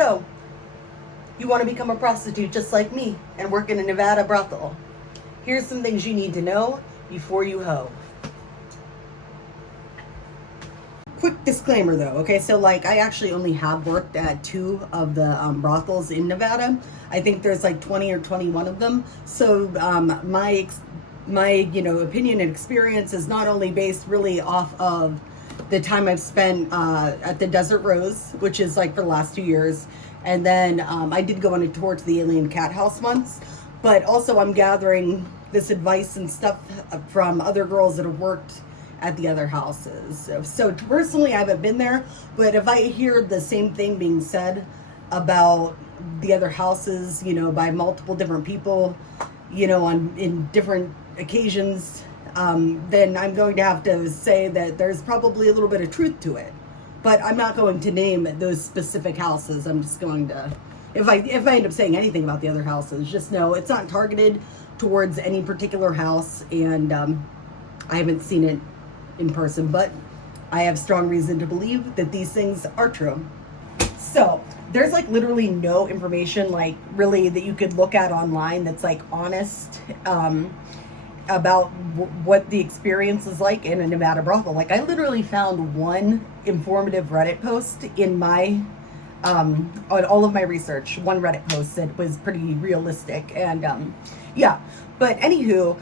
So, you want to become a prostitute just like me and work in a Nevada brothel. Here's some things you need to know before you hoe. Quick disclaimer though, okay? So like I actually only have worked at 2 of the brothels in Nevada. I think there's like 20 or 21 of them. So my opinion and experience is not only based really off of the time I've spent at the Desert Rose, which is like for the last 2 years. And then I did go on a tour to the Alien Cat House once, but also I'm gathering this advice and stuff from other girls that have worked at the other houses. So personally, I haven't been there, but if I hear the same thing being said about the other houses, by multiple different people, in different occasions, then I'm going to have to say that there's probably a little bit of truth to it. But I'm not going to name those specific houses. I'm just going to, if I end up saying anything about the other houses, just know it's not targeted towards any particular house, and I haven't seen it in person, but I have strong reason to believe that these things are true. So there's like literally no information like really that you could look at online that's like honest about what the experience is like in a Nevada brothel. Like I literally found one informative Reddit post in my on all of my research, one Reddit post that was pretty realistic, and yeah, but anywho,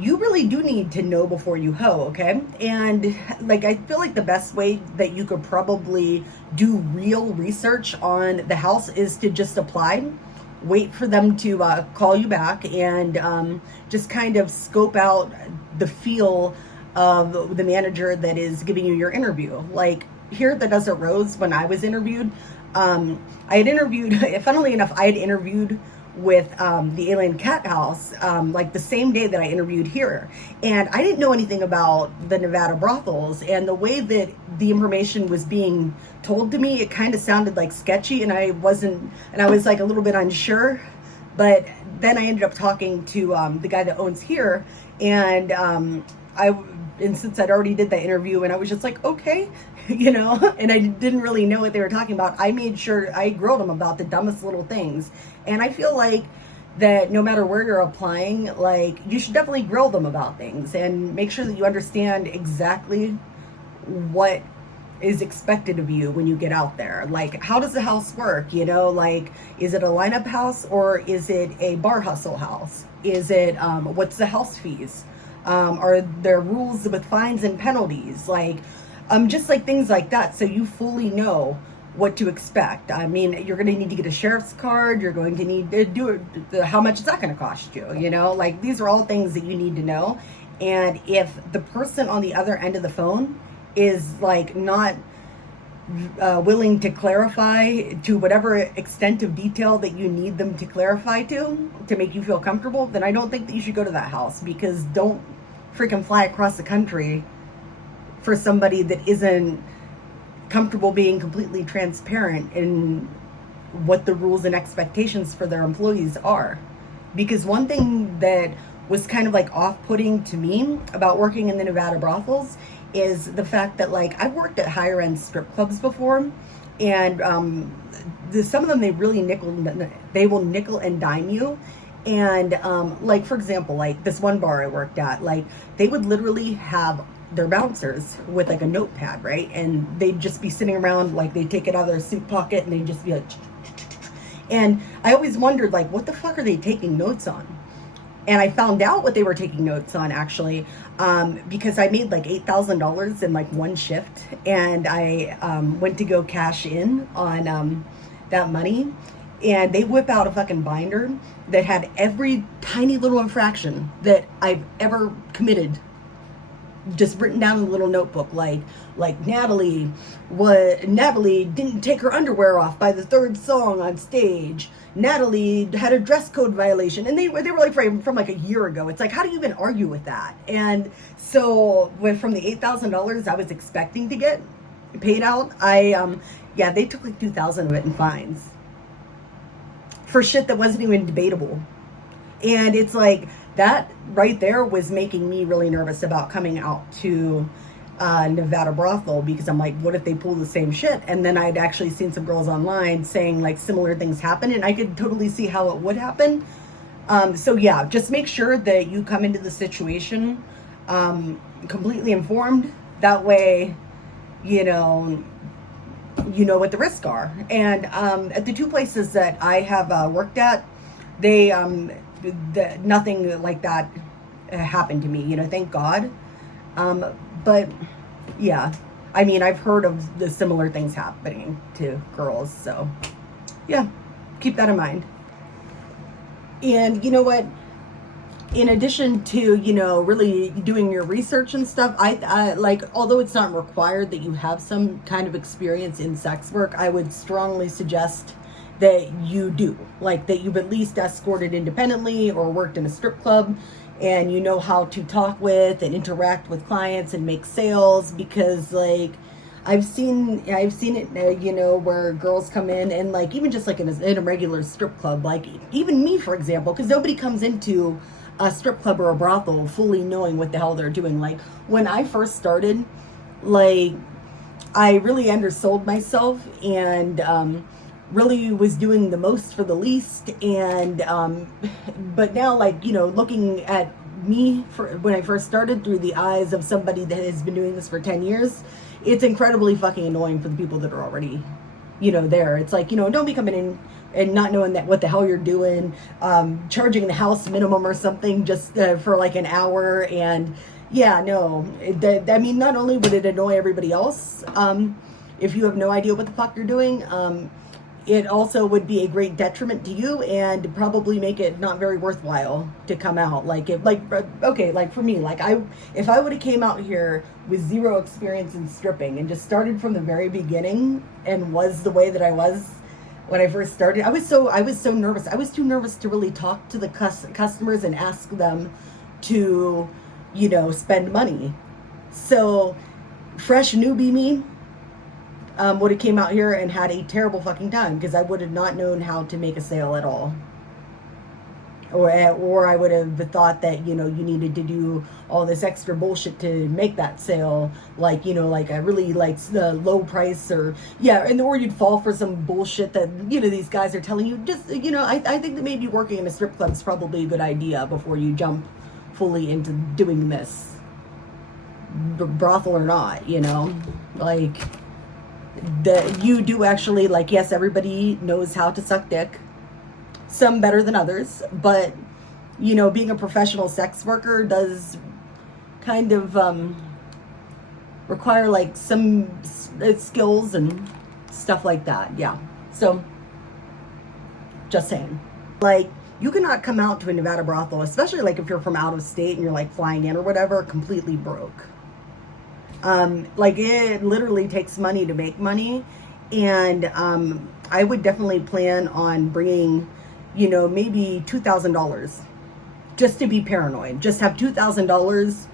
you really do need to know before you hoe, okay? And like I feel like the best way that you could probably do real research on the house is to just apply, wait for them to call you back, and just kind of scope out the feel of the manager that is giving you your interview. Like here at the Desert Rose, when I was interviewed, I had interviewed, funnily enough, I had interviewed with the Alien Cat House like the same day that I interviewed here, and I didn't know anything about the Nevada brothels, and the way that the information was being told to me, it kind of sounded like sketchy, and I was like a little bit unsure. But then I ended up talking to the guy that owns here, and since I'd already did that interview, and I was just like, okay, and I didn't really know what they were talking about, I made sure I grilled them about the dumbest little things. And I feel like that no matter where you're applying, like you should definitely grill them about things and make sure that you understand exactly what is expected of you when you get out there. Like, how does the house work? Like, is it a lineup house or is it a bar hustle house? Is it, what's the house fees? Are there rules with fines and penalties? Like, just like things like that, so you fully know what to expect. I mean, you're going to need to get a sheriff's card. You're going to need to do it. How much is that going to cost you? Like these are all things that you need to know. And if the person on the other end of the phone is like not willing to clarify to whatever extent of detail that you need them to clarify to make you feel comfortable, then I don't think that you should go to that house, because don't freaking fly across the country for somebody that isn't comfortable being completely transparent in what the rules and expectations for their employees are. Because one thing that was kind of like off-putting to me about working in the Nevada brothels is the fact that like I've worked at higher end strip clubs before, and some of them they will nickel and dime you. And like for example, like this one bar I worked at, like they would literally have their bouncers with like a notepad, right? And they'd just be sitting around, like they'd take it out of their suit pocket and they'd just be like, and I always wondered, like, what the fuck are they taking notes on? And I found out what they were taking notes on, actually, because I made like $8,000 in like one shift, and I went to go cash in on that money, and they whip out a fucking binder that had every tiny little infraction that I've ever committed just written down in a little notebook, like Natalie didn't take her underwear off by the third song on stage. Natalie had a dress code violation, and they were like from like a year ago. It's like, how do you even argue with that? And so from the $8,000 I was expecting to get paid out, they took like $2,000 of it in fines for shit that wasn't even debatable. And it's like that right there was making me really nervous about coming out to Nevada brothel, because I'm like, what if they pull the same shit? And then I'd actually seen some girls online saying like similar things happen, and I could totally see how it would happen. So yeah, just make sure that you come into the situation completely informed. That way, you know what the risks are. And at the two places that I have worked at, they nothing like that happened to me. Thank God. But yeah, I mean, I've heard of the similar things happening to girls. So yeah, keep that in mind. And you know what? In addition to, really doing your research and stuff, I like, although it's not required that you have some kind of experience in sex work, I would strongly suggest that you do, like that you've at least escorted independently or worked in a strip club, and you know how to talk with and interact with clients and make sales. Because like I've seen it, where girls come in and like, even just like in a regular strip club, like even me, for example, because nobody comes into a strip club or a brothel fully knowing what the hell they're doing. Like when I first started, like I really undersold myself, and really was doing the most for the least. And but now, like, looking at me for when I first started through the eyes of somebody that has been doing this for 10 years, it's incredibly fucking annoying for the people that are already there. It's like, don't be coming in and not knowing that what the hell you're doing, charging the house minimum or something just for like an hour. And yeah, no, I mean, not only would it annoy everybody else, if you have no idea what the fuck you're doing, it also would be a great detriment to you, and probably make it not very worthwhile to come out. Like okay, like for me, like if I would have came out here with zero experience in stripping and just started from the very beginning and was the way that I was when I first started, I was so nervous. I was too nervous to really talk to the customers and ask them to, spend money. So fresh newbie me would have came out here and had a terrible fucking time, because I would have not known how to make a sale at all. Or I would have thought that, you needed to do all this extra bullshit to make that sale, like, like a really like the low price, or or you'd fall for some bullshit that, these guys are telling you. Just, I think that maybe working in a strip club is probably a good idea before you jump fully into doing this, brothel or not, like that you do actually, like, yes, everybody knows how to suck dick, some better than others, but being a professional sex worker does kind of require like some skills and stuff like that. Yeah, so just saying, like, you cannot come out to a Nevada brothel, especially like if you're from out of state and you're like flying in or whatever, completely broke. Like it literally takes money to make money. And I would definitely plan on bringing, maybe $2,000 just to be paranoid. Just have $2,000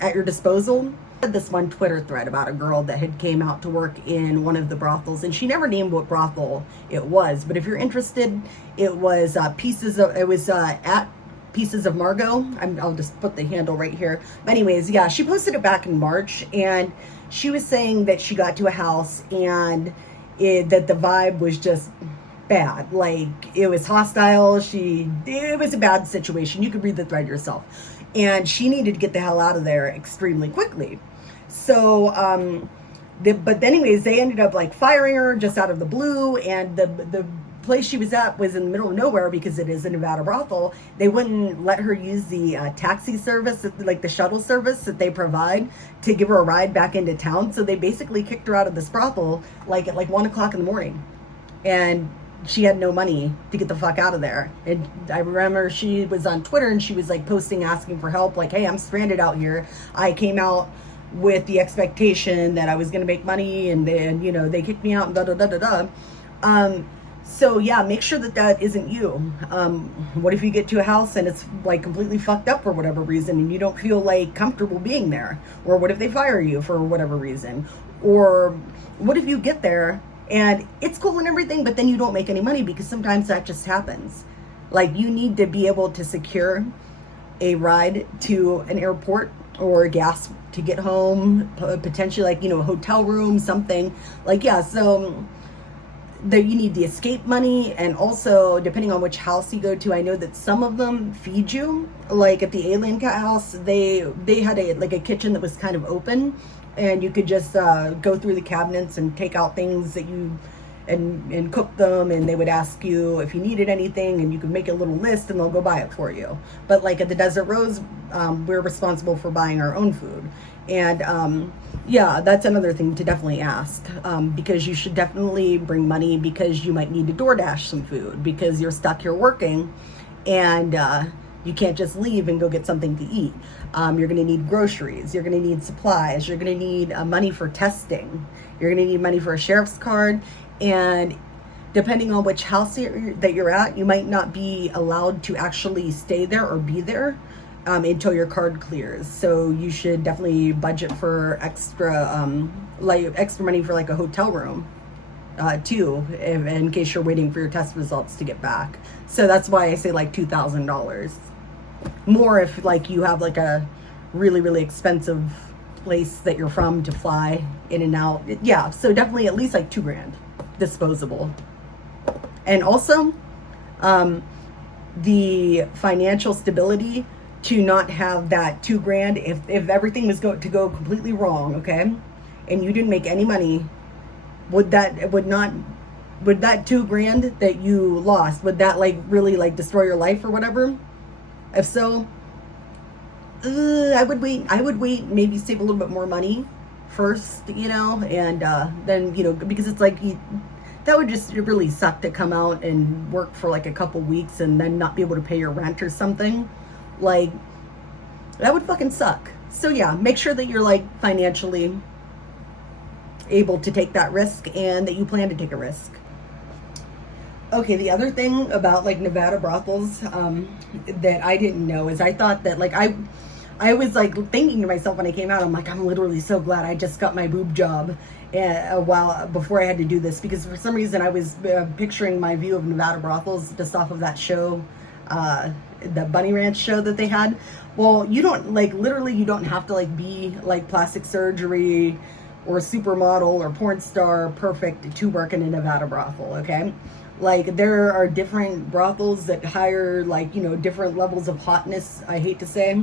at your disposal. I had this one Twitter thread about a girl that had came out to work in one of the brothels, and she never named what brothel it was. But if you're interested, it was at Pieces of Margot. I'll just put the handle right here. But anyways, yeah, she posted it back in March, and she was saying that she got to a house and that the vibe was just bad. Like, it was hostile. It was a bad situation. You could read the thread yourself. And she needed to get the hell out of there extremely quickly. So, but anyways, they ended up like firing her just out of the blue, and the place she was at was in the middle of nowhere because it is a Nevada brothel. They wouldn't let her use the taxi service, like the shuttle service that they provide, to give her a ride back into town. So they basically kicked her out of this brothel like at like 1 o'clock in the morning, and she had no money to get the fuck out of there. And I remember she was on Twitter and she was like posting, asking for help, like, hey, I'm stranded out here. I came out with the expectation that I was going to make money, and then, they kicked me out and da da da da da. So yeah, make sure that isn't you. What if you get to a house and it's like completely fucked up for whatever reason, and you don't feel like comfortable being there? Or what if they fire you for whatever reason? Or what if you get there and it's cool and everything, but then you don't make any money? Because sometimes that just happens. Like, you need to be able to secure a ride to an airport or gas to get home, potentially like, a hotel room, something like, yeah. So that you need the escape money, and also depending on which house you go to, I know that some of them feed you. Like at the Alien Cat house, they had a kitchen that was kind of open, and you could just go through the cabinets and take out things that you and cook them, and they would ask you if you needed anything, and you could make a little list and they'll go buy it for you. But like at the Desert Rose, we're responsible for buying our own food. And yeah, that's another thing to definitely ask, because you should definitely bring money, because you might need to DoorDash some food because you're stuck here working, and you can't just leave and go get something to eat. You're going to need groceries. You're going to need supplies. You're going to need money for testing. You're going to need money for a sheriff's card. And depending on which house that you're at, you might not be allowed to actually stay there or be there until your card clears. So you should definitely budget for extra money for like a hotel room too, in case you're waiting for your test results to get back. So that's why I say like $2,000 more if like you have like a really, really expensive place that you're from to fly in and out. Yeah, so definitely at least like $2,000 disposable. And also the financial stability to not have that $2,000 if everything was to go completely wrong, okay, and you didn't make any money, would that $2,000 that you lost, would that like really like destroy your life or whatever? If so, I would wait, maybe save a little bit more money first, and then, because it's like that would just really suck to come out and work for like a couple weeks and then not be able to pay your rent or something. Like, that would fucking suck. So yeah, make sure that you're like financially able to take that risk and that you plan to take a risk. Okay, the other thing about like Nevada brothels that I didn't know is I thought that like I was like thinking to myself when I came out, I'm like, I'm literally so glad I just got my boob job a while before I had to do this, because for some reason I was picturing my view of Nevada brothels just off of that show, the Bunny Ranch show that they had. Well, you don't like, literally you don't have to like be like plastic surgery or supermodel or porn star perfect to work in a Nevada brothel, okay? Like there are different brothels that hire like, different levels of hotness, I hate to say,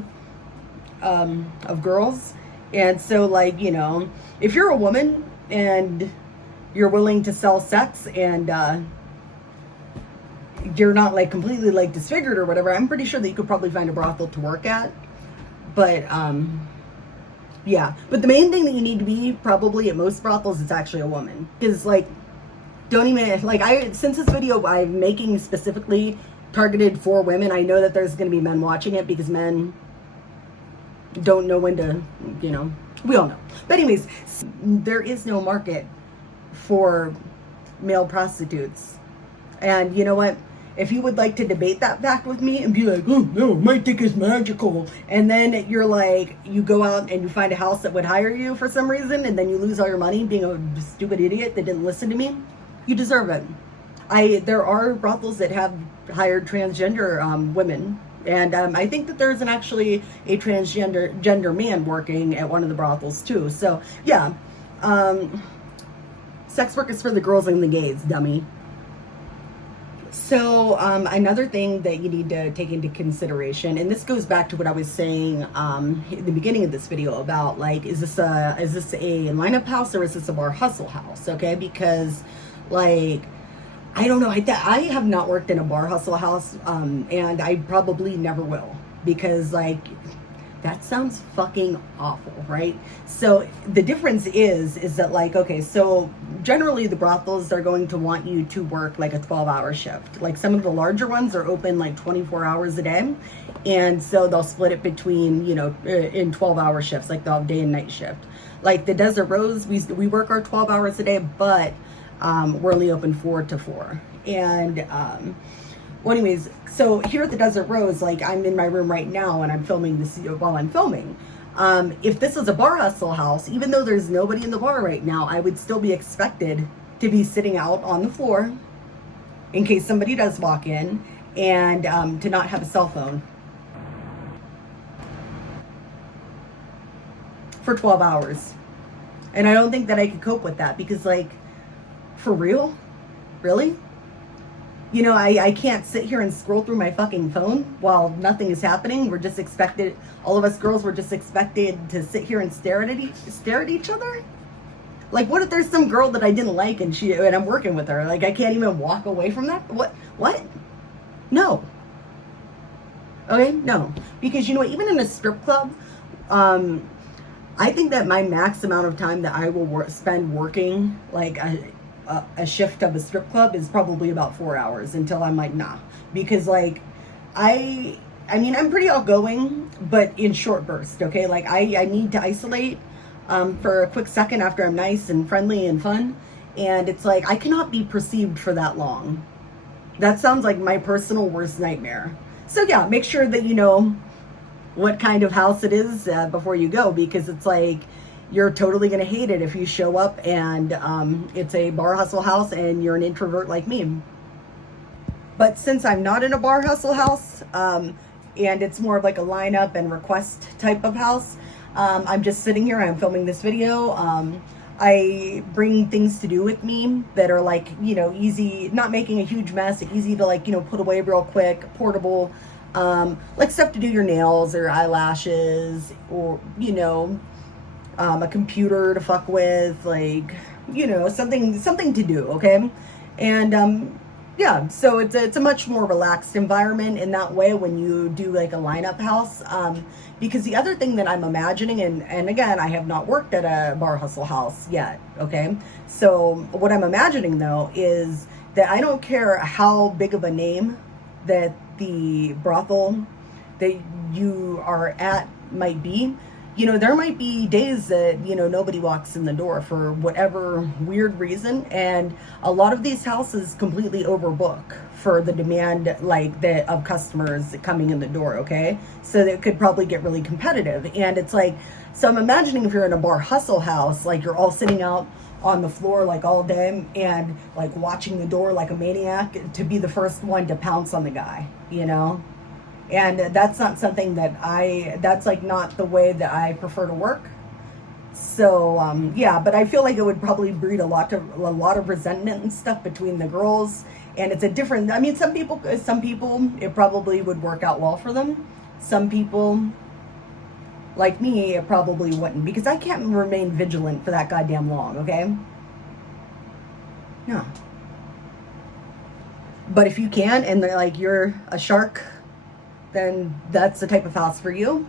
of girls. And so like, if you're a woman and you're willing to sell sex and you're not like completely like disfigured or whatever, I'm pretty sure that you could probably find a brothel to work at. But yeah, but the main thing that you need to be probably at most brothels is actually a woman, because like, don't even like, since this video I'm making specifically targeted for women, I know that there's going to be men watching it, because men don't know when to, we all know. But anyways, there is no market for male prostitutes. And you know what? If you would like to debate that fact with me and be like, oh no, my dick is magical, and then you're like, you go out and you find a house that would hire you for some reason, and then you lose all your money being a stupid idiot that didn't listen to me, you deserve it. There are brothels that have hired transgender women. And I think that there's actually a transgender man working at one of the brothels too. So yeah, sex work is for the girls and the gays, dummy. So another thing that you need to take into consideration, and this goes back to what I was saying in the beginning of this video about like, is this a lineup house or is this a bar hustle house? Okay, because like, I don't know. I have not worked in a bar hustle house, and I probably never will, because like, that sounds fucking awful, right? So the difference is that like, okay, so generally the brothels are going to want you to work like a 12-hour shift. Like some of the larger ones are open like 24 hours a day, and so they'll split it between, in 12-hour shifts, like they'll have day and night shift. Like the Desert Rose, we work our 12 hours a day, but we're only open 4 to 4. And well, anyways, so here at the Desert Rose, like I'm in my room right now and I'm filming this while I'm filming. If this was a bar hustle house, even though there's nobody in the bar right now, I would still be expected to be sitting out on the floor in case somebody does walk in, and to not have a cell phone. for 12 hours. And I don't think that I could cope with that because, like, for real? Really? You know, I can't sit here and scroll through my fucking phone while nothing is happening. We're just expected, all of us girls were just expected to sit here and stare at each other. Like, what if there's some girl that I didn't like and I'm working with her? Like, I can't even walk away from that? What? No. Okay, no. Because, you know, even in a strip club, I think that my max amount of time that I will spend working, like, a shift of a strip club is probably about 4 hours until I'm like, nah. Because, like, I mean, I'm pretty outgoing, but in short bursts, okay? Like, I need to isolate for a quick second after I'm nice and friendly and fun. And it's like, I cannot be perceived for that long. That sounds like my personal worst nightmare. So yeah, make sure that you know what kind of house it is before you go, because it's like, you're totally going to hate it if you show up and it's a bar hustle house and you're an introvert like me. But since I'm not in a bar hustle house, and it's more of like a lineup and request type of house, I'm just sitting here, I'm filming this video. I bring things to do with me that are like, you know, easy, not making a huge mess, easy to like, you know, put away real quick, portable, like stuff to do your nails or eyelashes, or, you know, a computer to fuck with, like, you know, something to do, okay? And yeah, so it's a much more relaxed environment in that way when you do like a lineup house. Because the other thing that I'm imagining, and again, I have not worked at a bar hustle house yet, okay? So what I'm imagining though is that I don't care how big of a name that the brothel that you are at might be. You know, there might be days that, you know, nobody walks in the door for whatever weird reason. And a lot of these houses completely overbook for the demand, like, that of customers coming in the door, okay? So that it could probably get really competitive. And it's like, so I'm imagining if you're in a bar hustle house, like, you're all sitting out on the floor, like, all day and, like, watching the door like a maniac to be the first one to pounce on the guy, you know? And that's not something that that's like not the way that I prefer to work. So, yeah, but I feel like it would probably breed a lot of resentment and stuff between the girls. And it's a different, I mean, some people, it probably would work out well for them. Some people, like me, it probably wouldn't, because I can't remain vigilant for that goddamn long, okay? No. But if you can, and they're like, you're a shark, then that's the type of house for you.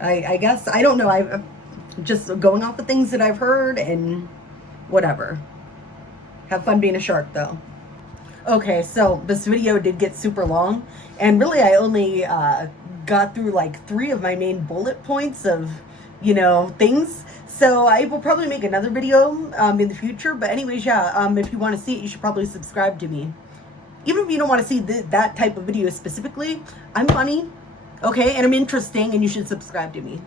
I guess. I don't know. I'm just going off the things that I've heard and whatever. Have fun being a shark, though. Okay, so this video did get super long. And really, I only got through like 3 of my main bullet points of, you know, things. So I will probably make another video in the future. But anyways, yeah, if you want to see it, you should probably subscribe to me. Even if you don't want to see that type of video specifically, I'm funny, okay, and I'm interesting, and you should subscribe to me.